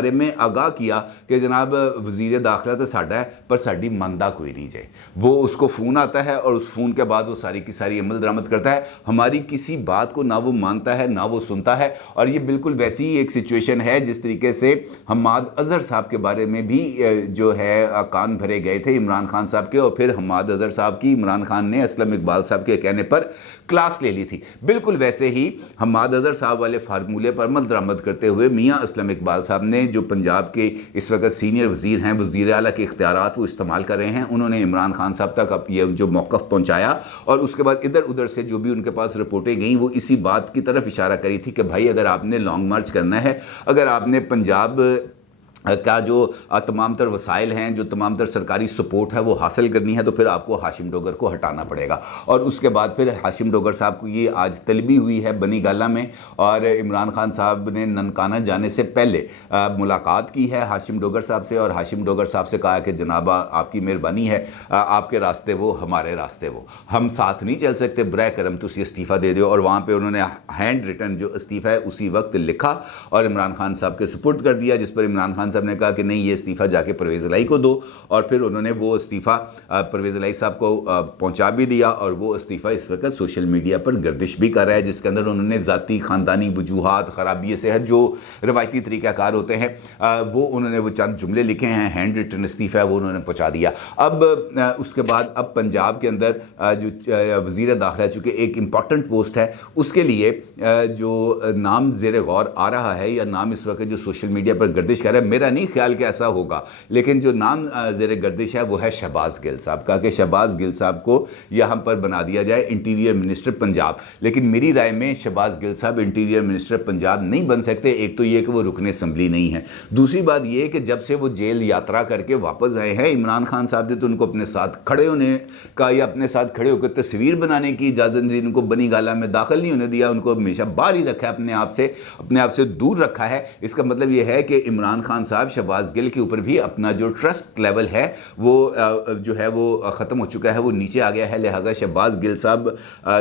بارے میں آگاہ کیا کہ جناب وزیر داخلہ تو ساڈا ہے پر ساڈی ماندا کوئی نہیں جائے. وہ اس کو فون آتا ہے اور اس فون کے بعد وہ ساری کی ساری عمل درآمد کرتا ہے. ہماری کسی بات کو نہ وہ مانتا ہے نہ وہ سنتا ہے. اور یہ بالکل ویسی ہی ایک سچویشن ہے جس طریقے سے حماد اظہر صاحب کے بارے میں بھی جو ہے کان بھرے گئے تھے عمران خان صاحب کے, اور پھر حماد اظہر صاحب کی عمران خان نے اسلم اقبال صاحب کے کہنے پر کلاس لے لی تھی. بالکل ویسے ہی حماد اظہر صاحب والے فارمولے پر عمل درآمد کرتے ہوئے میاں اسلم اقبال صاحب نے, جو پنجاب کے اس وقت سینئر وزیر ہیں, وزیر اعلیٰ کے اختیارات وہ استعمال کر رہے ہیں, انہوں نے عمران خان صاحب تک یہ جو موقف پہنچایا اور اس کے بعد ادھر ادھر سے جو بھی ان کے پاس رپورٹیں گئیں وہ اسی بات کی طرف اشارہ کری تھی کہ بھائی اگر آپ نے لانگ مارچ کرنا ہے, اگر آپ نے پنجاب کا جو تمام تر وسائل ہیں, جو تمام تر سرکاری سپورٹ ہے وہ حاصل کرنی ہے, تو پھر آپ کو ہاشم ڈوگر کو ہٹانا پڑے گا. اور اس کے بعد پھر ہاشم ڈوگر صاحب کو یہ آج طلبی ہوئی ہے بنی گالہ میں, اور عمران خان صاحب نے ننکانہ جانے سے پہلے ملاقات کی ہے ہاشم ڈوگر صاحب سے, اور ہاشم ڈوگر صاحب سے کہا کہ جناب آپ کی مہربانی ہے, آپ کے راستے وہ ہمارے راستے وہ, ہم ساتھ نہیں چل سکتے, برائے کرم تسی استعفیٰ دے دیو. اور وہاں پہ انہوں نے ہینڈ ریٹن جو استعفیٰ ہے اسی وقت لکھا اور عمران خان صاحب کے سپرد کر دیا, جس پر عمران خان صاحب نے کہا کہ نہیں یہ استعفیٰ جا کے پرویز الہی کو دو. اور پھر انہوں نے وہ استعفیٰ پرویز الہی صاحب کو پہنچا بھی دیا, اور وہ استعفیٰ اس وقت سوشل میڈیا پر گردش بھی کر رہا ہے, جس کے اندر انہوں نے ذاتی خاندانی وجوہات, خرابی صحت, جو روایتی طریقہ کار ہوتے ہیں وہ انہوں نے وہ چند جملے لکھے ہیں, ہینڈ ریٹن استعفیٰ وہ انہوں نے پہنچا دیا. اب اس کے بعد اب پنجاب کے اندر جو وزیر داخلہ چونکہ ایک امپورٹنٹ پوسٹ ہے, اس کے لیے جو نام زیر غور آ رہا ہے یا نام اس وقت جو سوشل میڈیا پر گردش کر رہا ہے, میرا نہیں خیال کہ ایسا ہوگا, لیکن جو نام زیر گردش ہے وہ ہے شہباز گل صاحب کا, کہ شہباز گل صاحب کو یہاں پر بنا دیا جائے انٹیریئر منسٹر پنجاب. لیکن میری رائے میں شہباز گل صاحب انٹیریئر منسٹر پنجاب نہیں بن سکتے. ایک تو یہ کہ وہ رکن اسمبلی نہیں ہے, دوسری بات یہ کہ جب سے وہ جیل یاترا کر کے واپس آئے ہیں, عمران خان صاحب نے تو ان کو اپنے ساتھ کھڑے ہونے کا یا اپنے ساتھ کھڑے ہو کے تصویر بنانے کی اجازت دی, ان کو بنی گالہ میں داخل نہیں ہونے دیا, ان کو ہمیشہ باہر ہی رکھا ہے, اپنے آپ سے دور رکھا ہے. اس کا مطلب یہ ہے کہ عمران خان صاحب شہباز گل کے اوپر بھی اپنا جو ٹرسٹ لیول ہے وہ جو ہے وہ ختم ہو چکا ہے, وہ نیچے آ گیا ہے. لہٰذا شہباز گل صاحب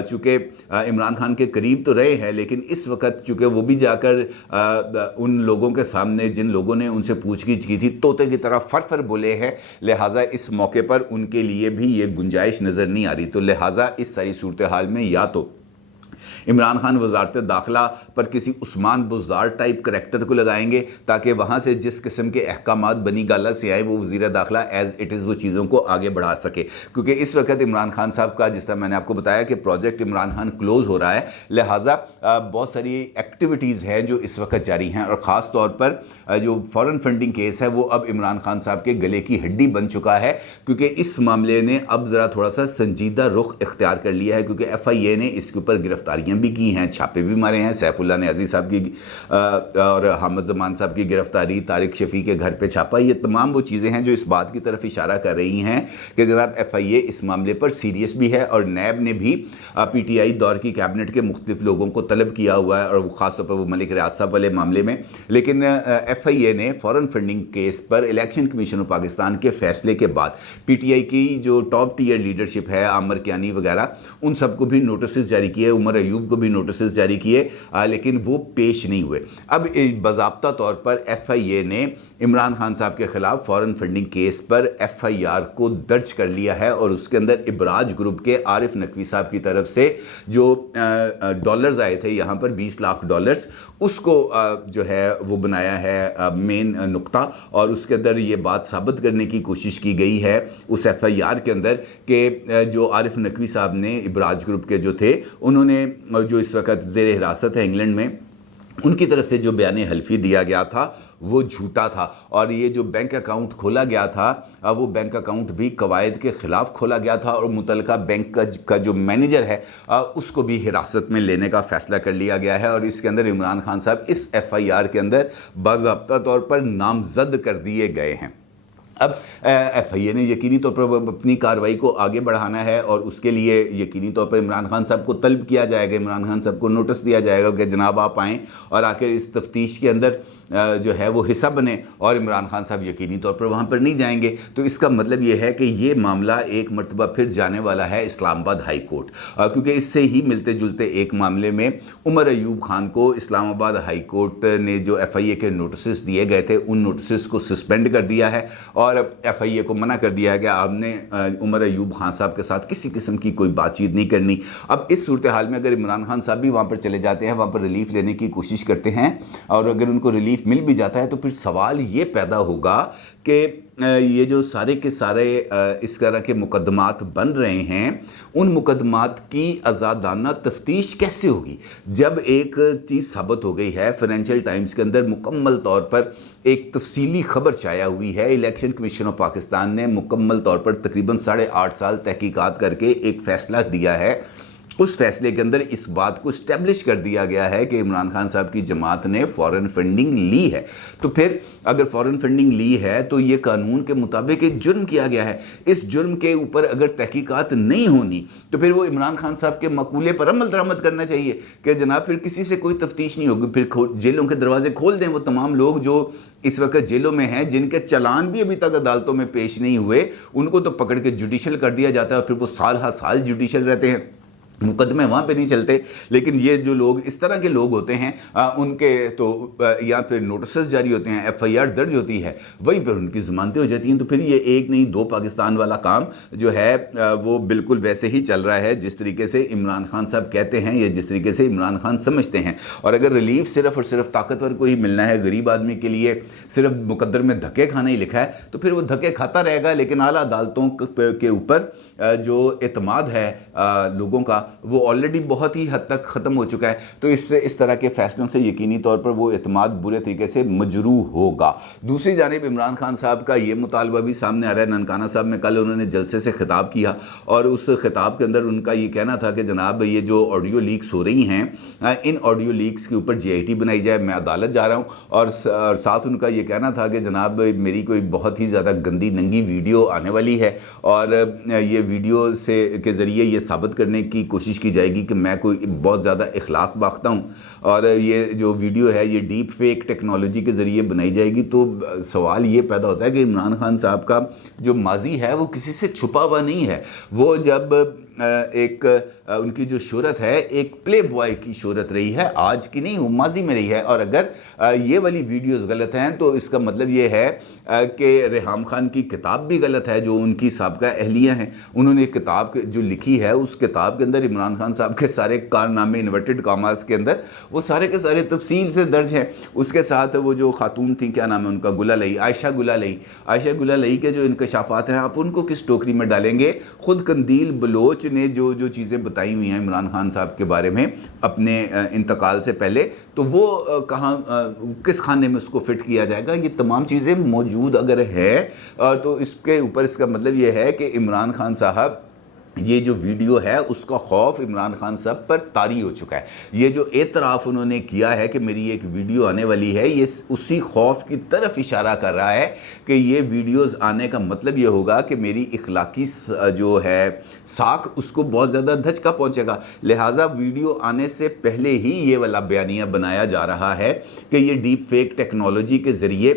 چونکہ عمران خان کے قریب تو رہے ہیں, لیکن اس وقت چونکہ وہ بھی جا کر ان لوگوں کے سامنے جن لوگوں نے ان سے پوچھ گچھ کی تھی طوطے کی طرح فر بولے ہیں, لہٰذا اس موقع پر ان کے لیے بھی یہ گنجائش نظر نہیں آ رہی. تو لہٰذا اس ساری صورتحال میں یا تو عمران خان وزارت داخلہ پر کسی عثمان بزدار ٹائپ کریکٹر کو لگائیں گے تاکہ وہاں سے جس قسم کے احکامات بنی گالہ سے آئے وہ وزیر داخلہ ایز اٹ از وہ چیزوں کو آگے بڑھا سکے. کیونکہ اس وقت عمران خان صاحب کا, جس طرح میں نے آپ کو بتایا کہ پروجیکٹ عمران خان کلوز ہو رہا ہے, لہٰذا بہت ساری ایکٹیویٹیز ہیں جو اس وقت جاری ہیں, اور خاص طور پر جو فورن فنڈنگ کیس ہے وہ اب عمران خان صاحب کے گلے کی ہڈی بن چکا ہے, کیونکہ اس معاملے نے اب ذرا تھوڑا سا سنجیدہ رخ اختیار کر لیا ہے. کیونکہ ایف آئی اے نے اس کے اوپر گرفتاریاں بھی کی ہیں, چھاپے بھی مارے ہیں. سیف اللہ نیازی صاحب کی اور حامد زمان صاحب کی گرفتاری, طارق شفیع کے گھر پہ چھاپا, یہ تمام وہ چیزیں ہیں جو اس بات کی طرف اشارہ کر رہی ہیں کہ جناب ایف آئی اے اس معاملے پر سیریس بھی ہے. اور نیب نے بھی پی ٹی آئی دور کی کیبنٹ کے مختلف لوگوں کو طلب کیا ہوا ہے, اور خاص طور پر وہ ملک ریاض صاحب والے معاملے میں. لیکن ایف آئی اے نے فورن فنڈنگ کیس پر الیکشن کمیشن آف پاکستان کے فیصلے کے بعد پی ٹی آئی کی جو ٹاپ ٹیئر لیڈرشپ ہے, عامر کیانی وغیرہ, ان سب کو بھی نوٹسز جاری کیے, عمر ایوب کو بھی نوٹسز جاری کیے, لیکن وہ پیش نہیں ہوئے. اب باضابطہ طور پر ایف آئی اے نے عمران خان صاحب کے خلاف فورن فنڈنگ کیس پر ایف آئی آر کو درج کر لیا ہے, اور اس کے اندر ابراج گروپ کے عارف نقوی صاحب کی طرف سے جو ڈالرز آئے تھے یہاں پر $20 لاکھ, اس کو جو ہے وہ بنایا ہے مین نقطہ, اور اس کے اندر یہ بات ثابت کرنے کی کوشش کی گئی ہے اس ایف آئی آر کے اندر کہ جو عارف نقوی صاحب نے ابراج گروپ کے جو تھے, انہوں نے جو اس وقت زیر حراست ہے انگلینڈ میں, ان کی طرف سے جو بیان حلفی دیا گیا تھا وہ جھوٹا تھا, اور یہ جو بینک اکاؤنٹ کھولا گیا تھا وہ بینک اکاؤنٹ بھی قواعد کے خلاف کھولا گیا تھا, اور متعلقہ بینک کا جو مینیجر ہے اس کو بھی حراست میں لینے کا فیصلہ کر لیا گیا ہے. اور اس کے اندر عمران خان صاحب اس ایف آئی آر کے اندر باضابطہ طور پر نامزد کر دیے گئے ہیں. اب ایف آئی اے نے یقینی طور پر اپنی کارروائی کو آگے بڑھانا ہے اور اس کے لیے یقینی طور پر عمران خان صاحب کو طلب کیا جائے گا، عمران خان صاحب کو نوٹس دیا جائے گا کہ جناب آپ آئیں اور آ کر اس تفتیش کے اندر جو ہے وہ حصہ بنیں، اور عمران خان صاحب یقینی طور پر وہاں پر نہیں جائیں گے تو اس کا مطلب یہ ہے کہ یہ معاملہ ایک مرتبہ پھر جانے والا ہے اسلام آباد ہائی کورٹ، کیونکہ اس سے ہی ملتے جلتے ایک معاملے میں عمر ایوب خان کو اسلام آباد ہائی کورٹ نے جو ایف آئی اے کے نوٹسز دیے گئے تھے ان نوٹسز کو سسپینڈ کر دیا ہے، اور ایف آئی اے کو منع کر دیا ہے کہ آپ نے عمر ایوب خان صاحب کے ساتھ کسی قسم کی کوئی بات چیت نہیں کرنی۔ اب اس صورتحال میں اگر عمران خان صاحب بھی وہاں پر چلے جاتے ہیں، وہاں پر ریلیف لینے کی کوشش کرتے ہیں، اور اگر ان کو ریلیف مل بھی جاتا ہے تو پھر سوال یہ پیدا ہوگا کہ یہ جو سارے کے سارے اس طرح کے مقدمات بن رہے ہیں، ان مقدمات کی آزادانہ تفتیش کیسے ہوگی جب ایک چیز ثابت ہو گئی ہے؟ فائنینشیل ٹائمز کے اندر مکمل طور پر ایک تفصیلی خبر شائع ہوئی ہے، الیکشن کمیشن آف پاکستان نے مکمل طور پر تقریباً 8.5 سال تحقیقات کر کے ایک فیصلہ دیا ہے۔ اس فیصلے کے اندر اس بات کو اسٹیبلش کر دیا گیا ہے کہ عمران خان صاحب کی جماعت نے فورن فنڈنگ لی ہے، تو پھر اگر فورن فنڈنگ لی ہے تو یہ قانون کے مطابق ایک جرم کیا گیا ہے۔ اس جرم کے اوپر اگر تحقیقات نہیں ہونی تو پھر وہ عمران خان صاحب کے مقولے پر عمل درآمد کرنا چاہیے کہ جناب پھر کسی سے کوئی تفتیش نہیں ہوگی، پھر جیلوں کے دروازے کھول دیں، وہ تمام لوگ جو اس وقت جیلوں میں ہیں جن کے چلان بھی ابھی تک عدالتوں میں پیش نہیں ہوئے، ان کو تو پکڑ کے جوڈیشل کر دیا جاتا ہے اور پھر وہ سال ہر سال جوڈیشل رہتے ہیں، مقدمے وہاں پہ نہیں چلتے۔ لیکن یہ جو لوگ اس طرح کے لوگ ہوتے ہیں ان کے تو یا پھر نوٹسز جاری ہوتے ہیں، ایف آئی آر درج ہوتی ہے، وہیں پر ان کی ضمانتیں ہو جاتی ہیں، تو پھر یہ ایک نہیں دو پاکستان والا کام جو ہے وہ بالکل ویسے ہی چل رہا ہے جس طریقے سے عمران خان صاحب کہتے ہیں یا جس طریقے سے عمران خان سمجھتے ہیں۔ اور اگر ریلیف صرف اور صرف طاقتور کو ہی ملنا ہے، غریب آدمی کے لیے صرف مقدر میں دھکے کھانا ہی لکھا ہے، تو پھر وہ دھکے کھاتا رہے گا، لیکن اعلیٰ عدالتوں کے اوپر جو اعتماد ہے لوگوں کا وہ آلریڈی بہت ہی حد تک ختم ہو چکا ہے، تو اس طرح کے فیصلوں سے یقینی طور پر وہ اعتماد برے طریقے سے مجروح ہوگا۔ دوسری جانب عمران خان صاحب کا یہ مطالبہ بھی سامنے آ رہا ہے، ننکانہ صاحب میں کل انہوں نے جلسے سے خطاب کیا اور اس خطاب کے اندر ان کا یہ کہنا تھا کہ جناب یہ جو آڈیو لیکس ہو رہی ہیں ان آڈیو لیکس کے اوپر جے آئی ٹی بنائی جائے، میں عدالت جا رہا ہوں، اور ساتھ ان کا یہ کہنا تھا کہ جناب میری کوئی بہت ہی زیادہ گندی ننگی ویڈیو آنے والی ہے اور یہ ویڈیو کے ذریعے یہ ثابت کرنے کی کوشش کی جائے گی کہ میں کوئی بہت زیادہ اخلاق باختہ ہوں، اور یہ جو ویڈیو ہے یہ ڈیپ فیک ٹیکنالوجی کے ذریعے بنائی جائے گی۔ تو سوال یہ پیدا ہوتا ہے کہ عمران خان صاحب کا جو ماضی ہے وہ کسی سے چھپا ہوا نہیں ہے، وہ جب ایک ان کی جو شہرت ہے ایک پلے بوائے کی شہرت رہی ہے، آج کی نہیں، وہ ماضی میں رہی ہے، اور اگر یہ والی ویڈیوز غلط ہیں تو اس کا مطلب یہ ہے کہ ریحام خان کی کتاب بھی غلط ہے، جو ان کی سابقہ اہلیہ ہیں، انہوں نے کتاب جو لکھی ہے اس کتاب کے اندر عمران خان صاحب کے سارے کارنامے انورٹڈ کاماز کے اندر وہ سارے کے سارے تفصیل سے درج ہیں۔ اس کے ساتھ وہ جو خاتون تھیں، کیا نام ہے ان کا، گلالئی، عائشہ گلالئی کے جو انکشافات ہیں آپ ان کو کس ٹوکری میں ڈالیں گے؟ خود قندیل بلوچ نے جو چیزیں بتائی ہوئی ہیں عمران خان صاحب کے بارے میں اپنے انتقال سے پہلے، تو وہ کہاں کس خانے میں اس کو فٹ کیا جائے گا؟ یہ تمام چیزیں موجود اگر ہے تو اس کے اوپر اس کا مطلب یہ ہے کہ عمران خان صاحب یہ جو ویڈیو ہے اس کا خوف عمران خان صاحب پر طاری ہو چکا ہے۔ یہ جو اعتراف انہوں نے کیا ہے کہ میری ایک ویڈیو آنے والی ہے، یہ اسی خوف کی طرف اشارہ کر رہا ہے کہ یہ ویڈیوز آنے کا مطلب یہ ہوگا کہ میری اخلاقی جو ہے ساکھ اس کو بہت زیادہ دھچکا پہنچے گا، لہٰذا ویڈیو آنے سے پہلے ہی یہ والا بیانیہ بنایا جا رہا ہے کہ یہ ڈیپ فیک ٹیکنالوجی کے ذریعے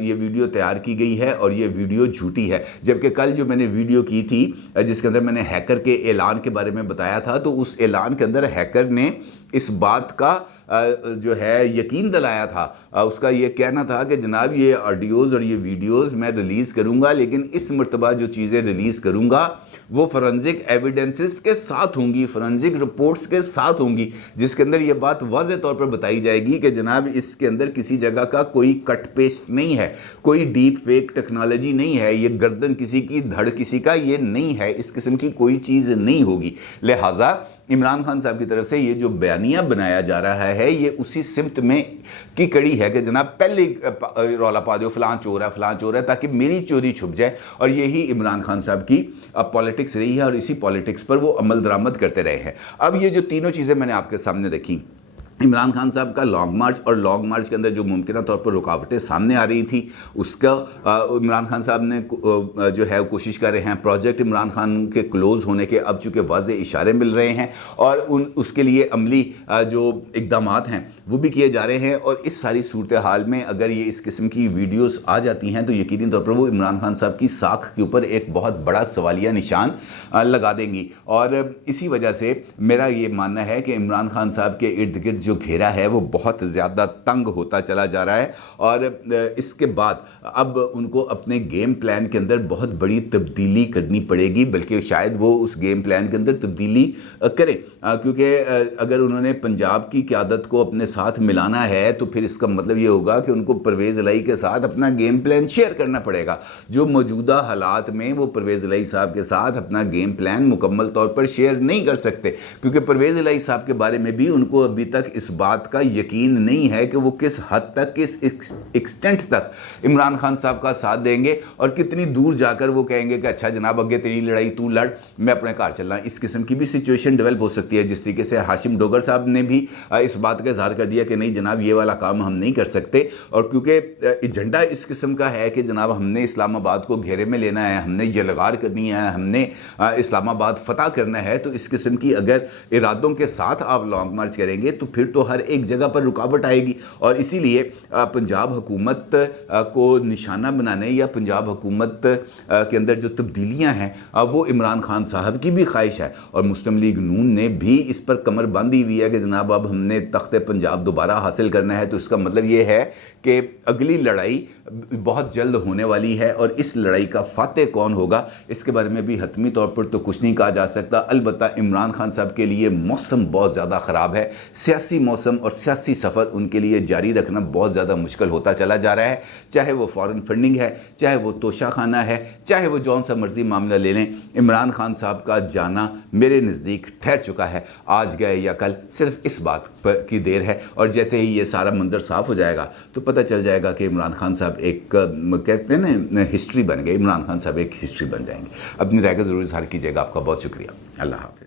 یہ ویڈیو تیار کی گئی ہے اور یہ ویڈیو جھوٹی ہے۔ جبکہ کل جو میں نے ویڈیو کی تھی جس کے اندر میں نے ہیکر کے اعلان کے بارے میں بتایا تھا، تو اس اعلان کے اندر ہیکر نے اس بات کا جو ہے یقین دلایا تھا، اس کا یہ کہنا تھا کہ جناب یہ آڈیوز اور یہ ویڈیوز میں ریلیز کروں گا، لیکن اس مرتبہ جو چیزیں ریلیز کروں گا وہ فورنزک ایویڈنسز کے ساتھ ہوں گی، فورنزک رپورٹس کے ساتھ ہوں گی، جس کے اندر یہ بات واضح طور پر بتائی جائے گی کہ جناب اس کے اندر کسی جگہ کا کوئی کٹ پیسٹ نہیں ہے، کوئی ڈیپ فیک ٹیکنالوجی نہیں ہے، یہ گردن کسی کی دھڑ کسی کا یہ نہیں ہے، اس قسم کی کوئی چیز نہیں ہوگی۔ لہٰذا عمران خان صاحب کی طرف سے یہ جو بیانیہ بنایا جا رہا ہے یہ اسی سمت میں کی کڑی ہے کہ جناب پہلے رولا پا دو فلاں چور ہے تاکہ میری چوری چھپ جائے، اور یہی عمران خان صاحب کی پالیٹکس رہی ہے اور اسی پالیٹکس پر وہ عمل درآمد کرتے رہے ہیں۔ اب یہ جو تینوں چیزیں میں نے آپ کے سامنے رکھی، عمران خان صاحب کا لانگ مارچ، اور لانگ مارچ کے اندر جو ممکنہ طور پر رکاوٹیں سامنے آ رہی تھیں اس کا عمران خان صاحب نے جو ہے کوشش کر رہے ہیں پروجیکٹ عمران خان کے کلوز ہونے کے اب چونکہ واضح اشارے مل رہے ہیں، اور اس کے لیے عملی جو اقدامات ہیں وہ بھی کیے جا رہے ہیں، اور اس ساری صورتحال میں اگر یہ اس قسم کی ویڈیوز آ جاتی ہیں تو یقینی طور پر وہ عمران خان صاحب کی ساکھ کے اوپر ایک بہت بڑا سوالیہ نشان لگا دیں گی، اور اسی وجہ سے میرا یہ ماننا ہے کہ عمران خان صاحب کے ارد گرد جو گھیرا ہے وہ بہت زیادہ تنگ ہوتا چلا جا رہا ہے، اور اس کے بعد اب ان کو اپنے گیم پلان کے اندر بہت بڑی تبدیلی کرنی پڑے گی، بلکہ شاید وہ اس گیم پلان کے اندر تبدیلی کریں، کیونکہ اگر انہوں نے پنجاب کی قیادت کو اپنے ساتھ ملانا ہے تو پھر اس کا مطلب یہ ہوگا کہ ان کو پرویز الہی کے ساتھ اپنا گیم پلان شیئر کرنا پڑے گا، جو موجودہ حالات میں وہ پرویز الہی صاحب کے ساتھ اپنا گیم پلان مکمل طور پر شیئر نہیں کر سکتے، کیونکہ پرویز الہی صاحب کے بارے میں بھی ان کو ابھی تک اس بات کا یقین نہیں ہے کہ وہ کس حد تک، کس ایکسٹینٹ تک عمران خان صاحب کا ساتھ دیں گے، اور کتنی دور جا کر وہ کہیں گے کہ اچھا جناب اگے تیری لڑائی تو لڑ، میں اپنے گھر چل رہا ہوں۔ اس قسم کی بھی سچویشن ڈیولپ ہو سکتی ہے، جس طریقے سے ہاشم ڈوگر صاحب نے بھی اس بات کا اظہار کر دیا کہ نہیں جناب یہ والا کام ہم نہیں کر سکتے، اور کیونکہ ایجنڈا اس قسم کا ہے کہ جناب ہم نے اسلام آباد کو گھیرے میں لینا ہے، ہم نے یلغار کرنی ہے، ہم نے اسلام آباد فتح کرنا ہے، تو اس قسم کی اگر ارادوں کے ساتھ آپ لانگ مارچ کریں گے تو پھر تو ہر ایک جگہ پر رکاوٹ آئے گی، اور اسی لیے پنجاب حکومت کو نشانہ بنانے یا پنجاب حکومت کے اندر جو تبدیلیاں ہیں وہ عمران خان صاحب کی بھی خواہش ہے، اور مسلم لیگ نون نے بھی اس پر کمر باندھی ہوئی ہے کہ جناب اب ہم نے تخت پنجاب دوبارہ حاصل کرنا ہے، تو اس کا مطلب یہ ہے کہ اگلی لڑائی بہت جلد ہونے والی ہے، اور اس لڑائی کا فاتح کون ہوگا اس کے بارے میں بھی حتمی طور پر تو کچھ نہیں کہا جا سکتا۔ البتہ عمران خان صاحب کے لیے موسم بہت زیادہ خراب ہے، سیاسی موسم اور سیاسی سفر ان کے لیے جاری رکھنا بہت زیادہ مشکل ہوتا چلا جا رہا ہے، چاہے وہ فارن فنڈنگ ہے، چاہے وہ توشہ خانہ ہے، چاہے وہ جون سا مرضی معاملہ لے لیں، عمران خان صاحب کا جانا میرے نزدیک ٹھہر چکا ہے، آج گئے یا کل، صرف اس بات کی دیر ہے، اور جیسے ہی یہ سارا منظر صاف ہو جائے گا تو پتہ چل جائے گا کہ عمران خان صاحب ایک کہتے ہیں نا ہسٹری بن گئے، عمران خان صاحب ایک ہسٹری بن جائیں گے۔ اپنی رائے کا ضرور اظہار کیجیے گا۔ آپ کا بہت شکریہ۔ اللہ حافظ۔